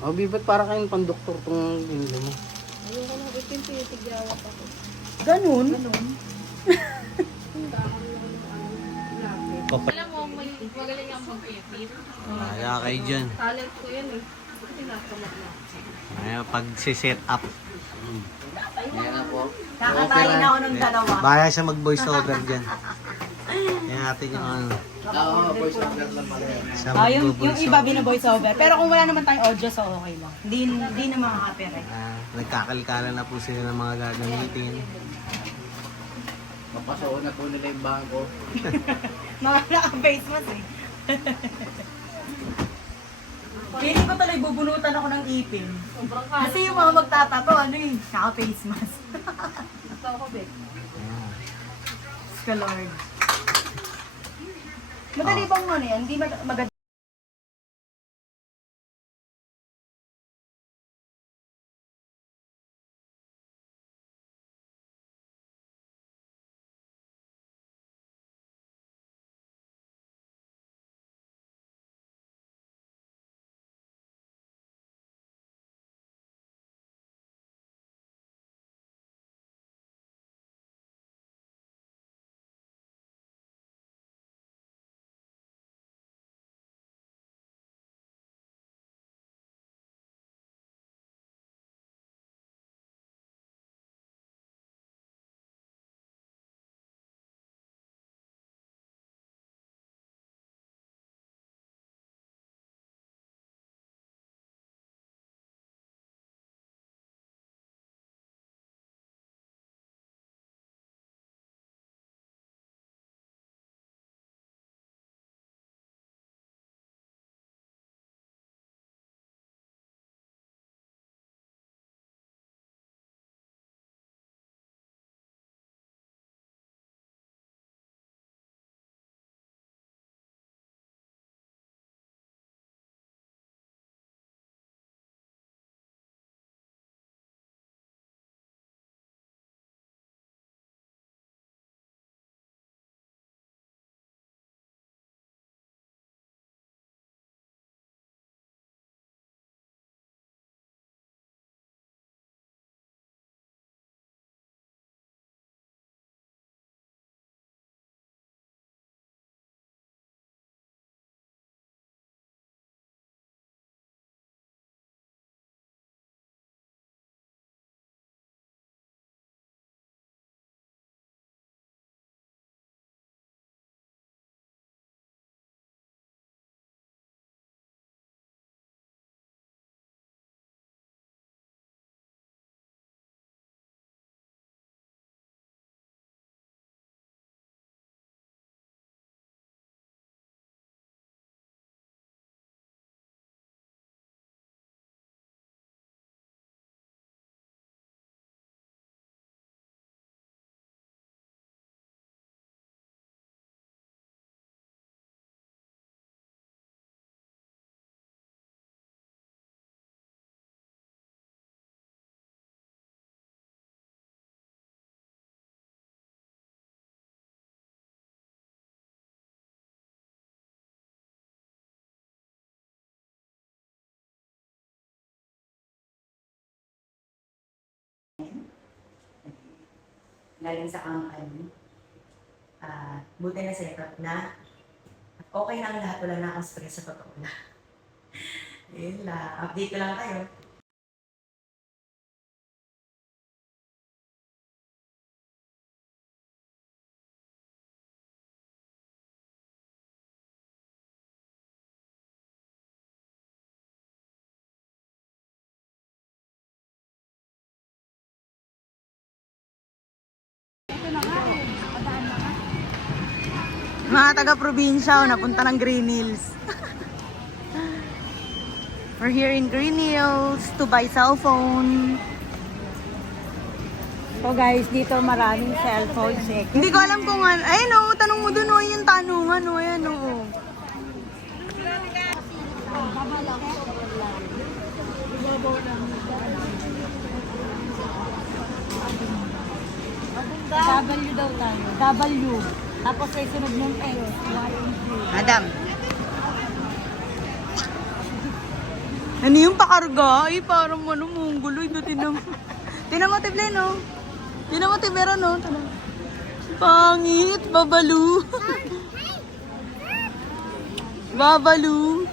Oh, bibat para kayong pandoktor tong hindi mo. Ayoko nang ipin, tinitigawat ako. Ganun? Ganun. Alam mo, magaling ang mag-ipin. Kaya kayo dyan. Talent ko yan eh. Tinatamad na. Kaya pag-set up. Ayan na po. Kakatayin ako ng dalawa. Baya siya mag-voice over dyan. Ayan natin yung ano. Siya Yung mag-voice iba over. bina-voice over. Pero kung wala naman tayong audio, so okay lang. Hindi na makaka-copyright. Nagkakalkala na po sila ng mga gagamitin. Papasoon na po nila yung bangko. Mga naka-face mask eh. Feeling ko tuloy bubunutan ako ng ipin. Sobrang Kasi yung mga magtatato, ano eh, naka-face mask. Ito ako, Bek. Ska Lord. Madali bang ano yan? Hindi maganda. Galing sa company. Buti na set up na. Okay na ang lahat, wala na akong stress sa totoo na. Yun lang, update ko lang kayo. Mga taga-probinsya, napunta ng Green Hills. We're here in Green Hills to buy cellphone. So guys, dito maraming cellphone check. Hindi ko alam kung ano. Ayun o, tanong mo dun o, yung tanungan o, ayan o. W daw tayo. W. Tapos ay sunod ng X, Y, and Z. Madam. Ano yung pakarga? Ay, parang ano, mungguloy. Tinan mo, Tiblen, no? Tinan mo, Tibera, no? Tinan mo. Pangit, babalu. Babalu.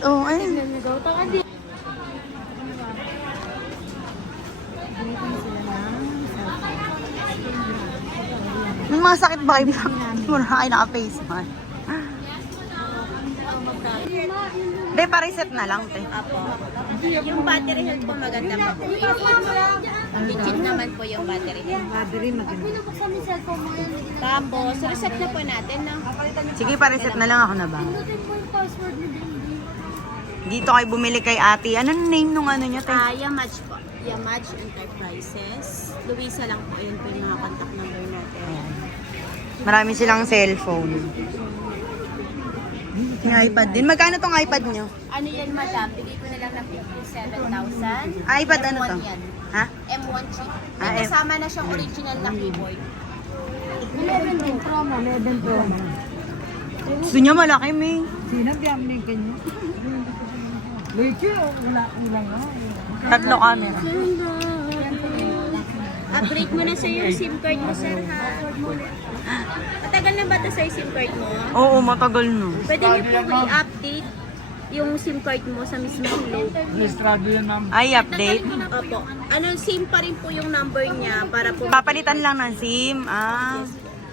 Oh, ayun. May mga sakit ba kayo? Mura kayo naka-face man. Hindi, pa-reset na lang, te. Apo. Yung battery health po maganda pa po. Legit naman po yung battery health. Tapos, reset na po natin, no? Sige, pa-reset na lang ako na ba? Dito kayo bumili kay ate. Anong name nung ano niya, te? Yamaj po. Yamaj Enterprises. Luisa lang po. Yun po yung mga contact number natin. Marami silang cellphone. Yung iPad din. Magkano tong iPad nyo? Ano yan, madam? Bigay ko na lang ng 57,000. iPad ano to? M1 yan. Ha? M1 chip. Ah, May kasama na siyang original na keyboard. 11 Pro mo, 11 Pro mo. Gusto niya malaki, May. Sinabihan mo yung kanya. Wait yun, wala nga. Tatlo camera. Upgrade mo na sa yung SIM card mo, sir, ha? Matagal na ba ito sa SIM card mo? Oo, matagal no. Pwede niyo po i-update yung SIM card mo sa mismong load. Registrado yan, ma'am. Ay, update. Opo. Ano, same pa rin po yung number niya para po... Papalitan lang ng SIM. Ah.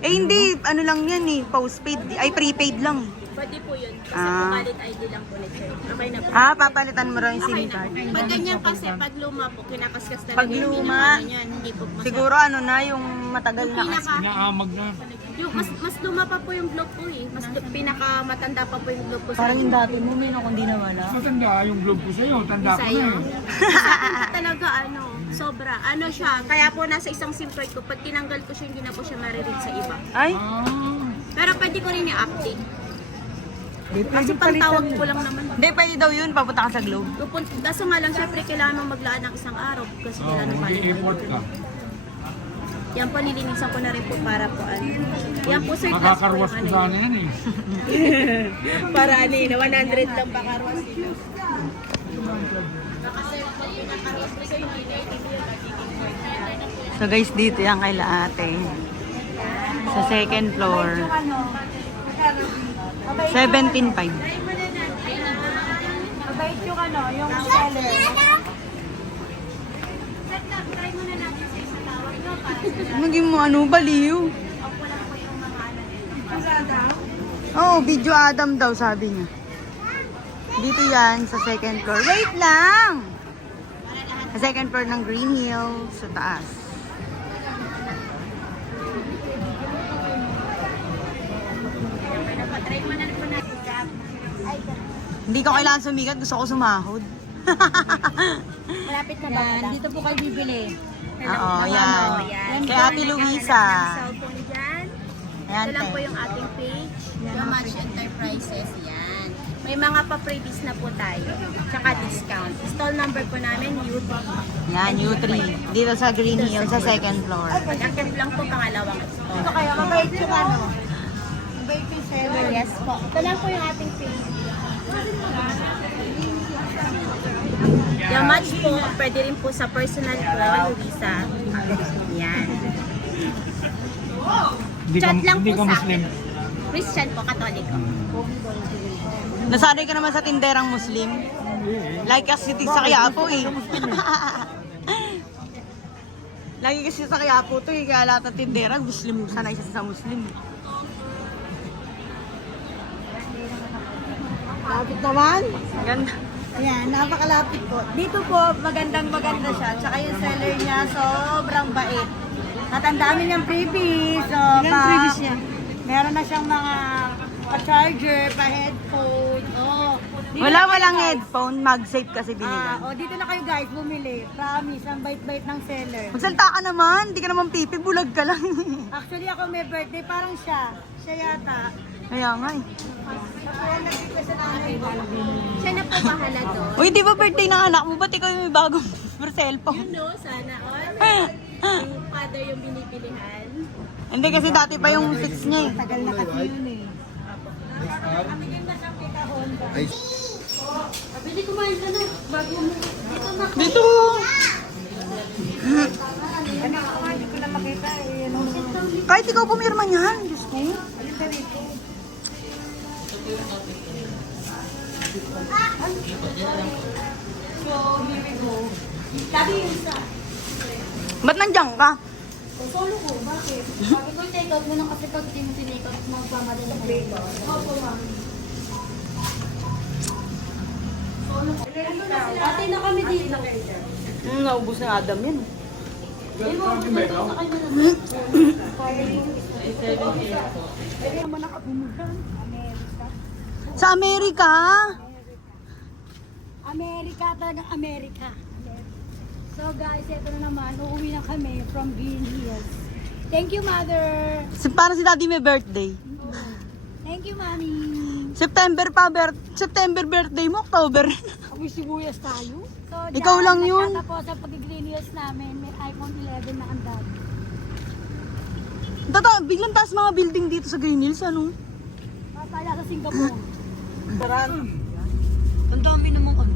Eh, hindi. Ano lang yan eh. Postpaid. Ay, prepaid lang. Pwede po yun. Kasi Ah. po valid ID lang po ni sir. Okay na po. Ah, papalitan mo rin yung Okay SIM na. card. Pag ganyan kasi, pag luma po, kinakaskas na Pag lang yung luma, pinaka- yan. Hindi po masarap. Siguro ano na, yung matagal na kasi. Inaamag na. Yung mas luma pa po yung globe po eh. Mas pinakamatanda pa po yung globe po sa Parang yung dati mo, may kung di nawala. Matanda yung globe ko sa'yo. Tanda ko na sa'yo. eh. Talaga ano, sobra. Ano siya, kaya po nasa isang SIM card ko, pag tinanggal ko siya, hindi na po siya mariread sa iba. Ay, Ah. Pero pwede ko rin i-update. Kasi pantawag ko lang naman. hindi, pwede daw yun. Papunta ka sa Globe. Kaso nga lang, syempre kailangan mo maglaan ng isang araw kasi kailangan mo Mag-i-import ka. Yan po, nilinisan ko na rin po para po ano. Yan po sir, class po Makakarwas ko yung ano sana yan. yan eh. Para ano yun, 100 lang pakarwas yun. So guys, dito yan kay ate. Sa second floor. 17.5. Mabait yung ano, yung seller. Maging mo ano, baliw. Oo, video Adam daw sabi niya. Dito yan sa second floor. Wait lang! Sa second floor ng Green Hills sa taas. Hindi ko kailangan sumikat, gusto ko sumahod. Malapit na ba? Yan, dito po kayo bibili. Oo, yan. Kay Ate Luisa. Cellphone dyan. Ayan, Ito lang te. po yung ating page. Yamaj Enterprises. Yan. May mga pa-freebies na po tayo. Tsaka discount. Stall number po namin, U3. Yan, U3. Dito sa Green Hills, sa second floor. Active lang po pangalawang stall. Ito kayo, mabait yung ano. Mabait yung seller. Yes po. Ito lang po yung ating page. Yamaj po, pwede rin po sa personal po, Luisa. Yan. Chat lang Hindi po ka sa Muslim. akin. Christian po, Katoliko. Nasanay ka naman sa tinderang Muslim. Like kasi sa Quiapo eh. Lagi kasi sa Quiapo to eh. Kaya lahat ng tindera, Muslim. Sanay siya sa Muslim. Lapit naman. Ganda. Ayan, napakalapit po. Dito po, maganda siya. Tsaka yung seller niya, sobrang bait. At ang dami niyang freebies. So, freebies niya? Meron na siyang mga pa-charger, pa-headphone. Oh. Dito na kayo, Walang guys. headphone. Mag-safe kasi binili. Dito na kayo guys, bumili. Promise, ang bait-bait ng seller. Magsalita ka naman. Hindi ka naman pipi. Bulag ka lang. Actually, ako may birthday, parang siya. Siya yata. Kaya nga eh. Kaya nag-request sa nanay ko. Siya na po bahala doon. Uy, di ba birthday ng anak mo? Ba't ikaw yung may bagong cellphone? You know, sana all. Yung father yung binibilihan. Hindi kasi dati pa yung 6 niya eh. Tagal na kasi yun eh. Pabili kumain ka na. Bago mo. Dito na. Dito! Hindi ko na makita. Kahit ikaw pumirma niyan. Diyos ko. So, here we go. Sabi yung isa. Ba't nandiyan ka? Solo ko, bakit? Sabi ko, take out mo na kasi pag di mo tinake out, magpamadala mo. Opo, ma'am. Solo ko. Ate na kami dito. Naubos na Adam yan. Eh, ma'am, sakay mo na. Sa Amerika? Amerika, talagang Amerika. So guys, ito na naman, uuwi na kami from Green Hills. Thank you, Mother! Parang si Daddy may birthday. Thank you, Mommy! September birthday mo, October. Amoy sibuyas tayo. So, Ikaw lang yun. Nagtatapos sa pag-Green Hills namin, may iPhone 11 na ang dad. Biglang taas mga building dito sa Green Hills, ano? Papala sa Singapore. Ang dami namang ano.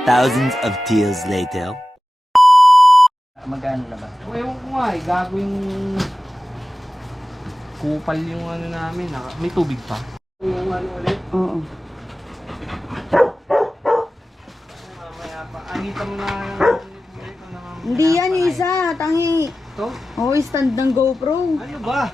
Thousands of tears later. Magkano na ba? Ewan ko nga eh, gago yung kupal yung ano namin. May tubig pa. Yung ano ulit. Oo. Mamaya pa. Anita mo na. Hindi yan isa, tangi. Ito? Oo, stand ng GoPro. Ano ba?